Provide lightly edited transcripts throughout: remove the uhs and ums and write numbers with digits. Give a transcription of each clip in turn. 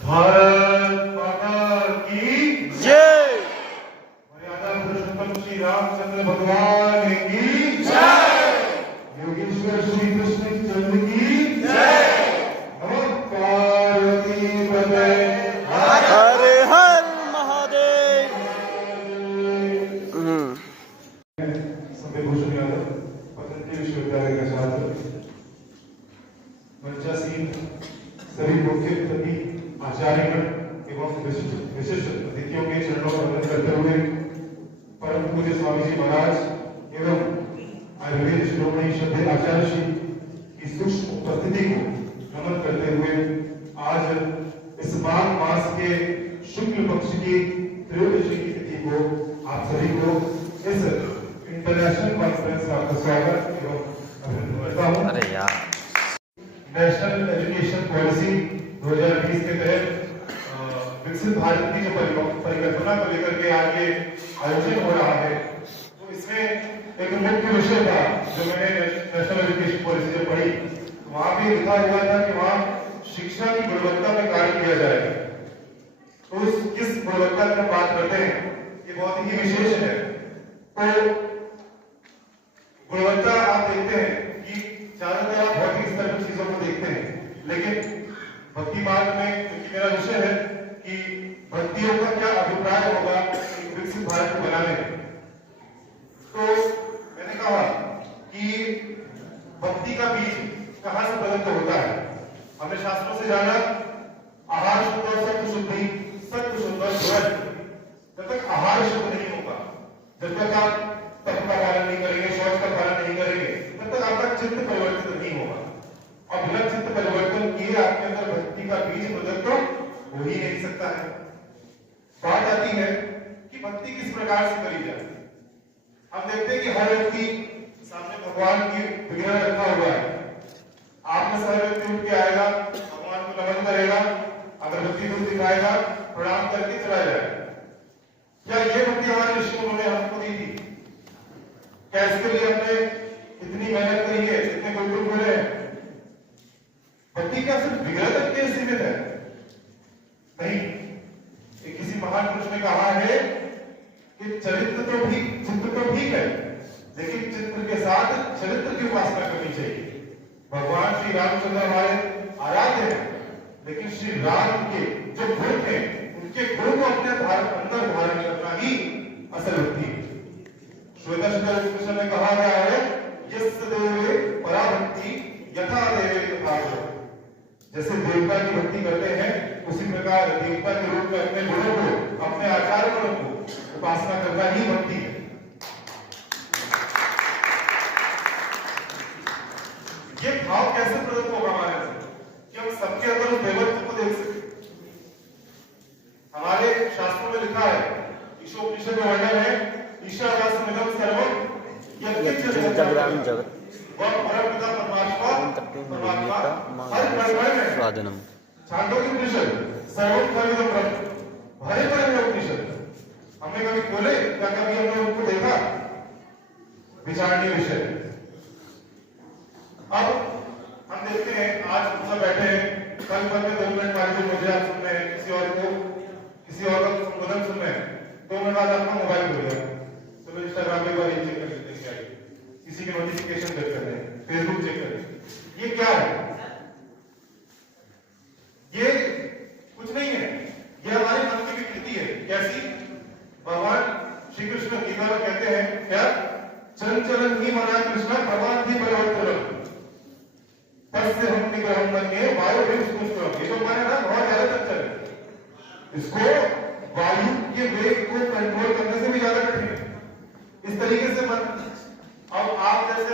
भारत माता की जय। मर्यादा पुरुषोत्तम श्री रामचंद्र भगवान की जय। योगेश्वर श्री कृष्ण चंद्र की जय। पार्वती पते हर हर महादेव। सभी भूषण यादव पतंजलि विश्वविद्यालय का छात्र, मंचासीन सभी मुख्य अतिथि आचार्यगण एवं विशिष्ट अतिथियों के चरणों में वंदन करते हुए परम पूज्य स्वामी जी महाराज एवं आयुर्वेद शिरोमणि श्रद्धेय आचार्य श्री की सूक्ष्म उपस्थिति को नमन करते हुए आज इस माघ मास के शुक्ल पक्ष की त्रयोदशी की तिथि को आप सभी को इस इंटरनेशनल कॉन्फ्रेंस का आपका स्वागत एवं अभिनंदन करता हूँ। अरे यार, नेशनल एजुकेशन पॉलिसी 2020 के तहत विकसित भारत की जो परिकल्पना को लेकर के आज ये आयोजन हो रहा है, तो इसमें एक मुख्य विषय था जो मैंने नेशनल एजुकेशन पॉलिसी जब पढ़ी, तो वहां पे लिखा हुआ था कि वहां शिक्षा की गुणवत्ता पे कार्य किया जाएगा। तो उस किस गुणवत्ता की हम बात करते हैं, ये बहुत ही विशेष है। तो गुणवत्ता आप देखते हैं कि ज्यादातर आप भौतिक स्तर पर चीजों को देखते हैं, लेकिन भक्ति मार्ग में क्योंकि मेरा विषय है कि भक्तियों का क्या अभिप्राय होगा एक विकसित भारत को बनाने में, तो मैंने कहा कि भक्ति का बीज कहां से प्रदत्त होता है। हमने शास्त्रों से जाना आहार शुद्ध और सत्व शुद्धि, सत्व शुद्ध और ध्रुव। जब तक आहार शुद्ध नहीं होगा, जब तक आप तप का पालन नहीं करेंगे, शौच का पालन नहीं करेंगे, तब तक आपका चित्त परिवर्तित नहीं होगा। और बिना चित्त परिवर्तन किए आपके अंदर भक्ति का बीज प्रदत्त हो ही नहीं सकता है। बात आती है कि भक्ति किस प्रकार से करी जाए। हम देखते हैं कि हर व्यक्ति सामने भगवान की विग्रह रखा हुआ है, आप में से हर व्यक्ति उठ के आएगा, भगवान को नमन करेगा, अगरबत्ती दूध दिखाएगा, प्रणाम करके चला जाएगा। क्या ये भक्ति हमारे ऋषि मुनि ने हमको दी थी? क्या इसके लिए हमने इतनी मेहनत करी है, इतने गुरुकुल खोले हैं? भक्ति क्या सिर्फ विग्रह तक के सीमित है? नहीं। किसी महान पुरुष ने कहा है कि चरित्र तो ठीक, चित्र तो ठीक है, लेकिन चित्र के साथ चरित्र की उपासना करनी चाहिए। भगवान श्री रामचंद्र हमारे आराध्य हैं, लेकिन श्री राम के जो गुण थे उनके गुण को अपने अंदर धारण करना ही असल भक्ति है। श्वेताश्वतर कृष्ण में कहा गया है, यस्य देवे पराभक्ति यथा देवे तथा। जैसे देवता की भक्ति करते हैं, उसी प्रकार देवता के रूप में अपने गुणों को, अपने आचार गुणों को उपासना करना ही भक्ति है। ये भाव कैसे प्रदत्त होगा हमारे अंदर कि हम सबके अंदर उस देवत्व को देख सके। हमारे शास्त्रों में लिखा है, ईशोपनिषद में वर्णन है, ईशावास्यमिदं सर्वं यत्किंच जगत् वह परमपिता परमात्मा हर कण में स्वादनम छांदोग्योपनिषद सर्वं खलु ब्रह्म, हरे हरे उपनिषद हमने कभी खोले या कभी हमने उनको देखा? विचारणीय विषय। अब हम देखते हैं, आज हम सब बैठे हैं, कल में 2 मिनट बाद जो मुझे आप सुन रहे हैं, किसी और का संबोधन सुन रहे हैं, 2 मिनट बाद आपका मोबाइल खुल गया, चलो इंस्टाग्राम पे बार चेक कर लेते हैं, क्या है, किसी के नोटिफिकेशन चेक कर रहे हैं, फेसबुक चेक कर रहे हैं। ये क्या है? ये कुछ नहीं है, ये हमारे मन की विकृति है। कैसी? भगवान श्री कृष्ण गीता में कहते हैं क्या? चंचलन ही मना कृष्ण भगवान ही परिवर्तन तस्य हम निग्रहं मन्ये वायु वेग स्पुष्टम। ये तो हमारे ना बहुत ज्यादा चंचल है, इसको वायु के वेग को कंट्रोल करने से भी ज्यादा कठिन है। इस तरीके से मन, अब आप जैसे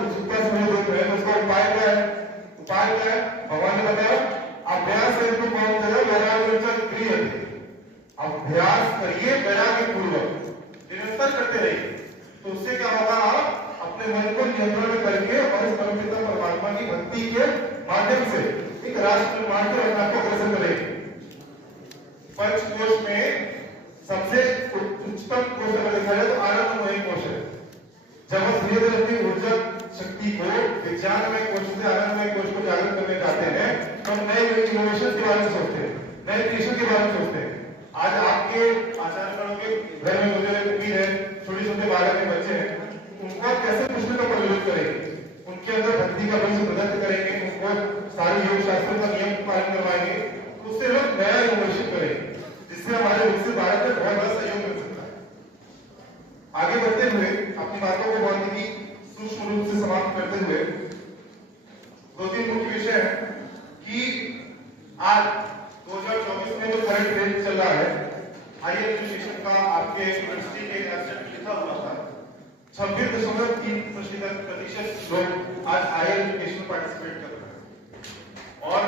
उत्सुकता से देख रहे हैं, उसका उपाय क्या है? उपाय क्या है? भगवान ने बताया अभ्यास हेतु कौन थे वैराग्य क्रियते, अभ्यास करिए वैराग्य पूर्वक, निरंतर करते रहिए, तो उससे क्या होगा, आप अपने मन को नियंत्रण में करके और इस परमपिता परमात्मा की भक्ति के माध्यम से एक राष्ट्र निर्माण की रचना को अग्रसर करेंगे। पंचकोश में सबसे उच्चतम कोश अगर देखा जाए तो आनंदमय कोश है। जब हम धीरे धीरे अपनी ऊर्जा शक्ति को विज्ञानमय कोश से आनंदमय कोश को जागृत करने जाते हैं, तो हम नए इनोवेशन के बारे में सोचते हैं, नए क्रिएशन के बारे में सोचते हैं। आज आपके आचार्यगणों के घर में मुझे उम्मीद है छोटे छोटे बालक के बच्चे हैं, उनको कैसे कृष्ण का प्रयोग करेंगे, उनके अंदर भक्ति का बीज प्रदत्त करेंगे, उनको सारे योग शास्त्रों का नियम पालन करवाएंगे, उससे लोग नया इनोवेशन करेंगे, जिससे हमारे विकसित भारत में बहुत बड़ा सहयोग मिल सकता है। आगे बढ़ते हुए अपनी बातों को बहुत ही सूक्ष्म रूप से समाप्त करते हुए दो तीन मुख्य विषय है कि आज 2024 में जो करंट ट्रेंड चल रहा है, हायर एजुकेशन का आपके यूनिवर्सिटी के एब्स्ट्रैक्ट लिखा हुआ था, 26.3% लोग आज हायर एजुकेशन में पार्टिसिपेट कर रहे हैं। और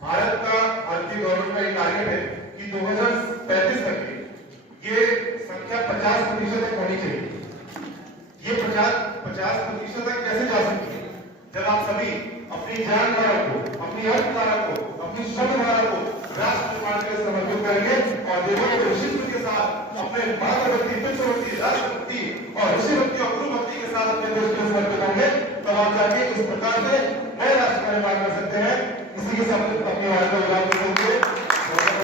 भारत का, भारतीय गवर्नमेंट का ये टारगेट है कि 2035 तक ये संख्या 50% तक होनी चाहिए। ये 50% तक कैसे जा सकती है, जब आप सभी अपनी जान धारा को, अपनी अर्थ धारा को, अपनी श्रम धारा को राष्ट्र निर्माण के लिए समर्पित करेंगे और देवों के ऋषित्व के साथ अपने मातृभक्ति, पितृभक्ति, राष्ट्रभक्ति और ऋषिभक्ति और गुरुभक्ति के साथ अपने देश को समर्पित होंगे, तब आप जाके इस प्रकार से नए राष्ट्र का निर्माण कर सकते हैं। इसी के साथ अपनी बात को विराम देते हुए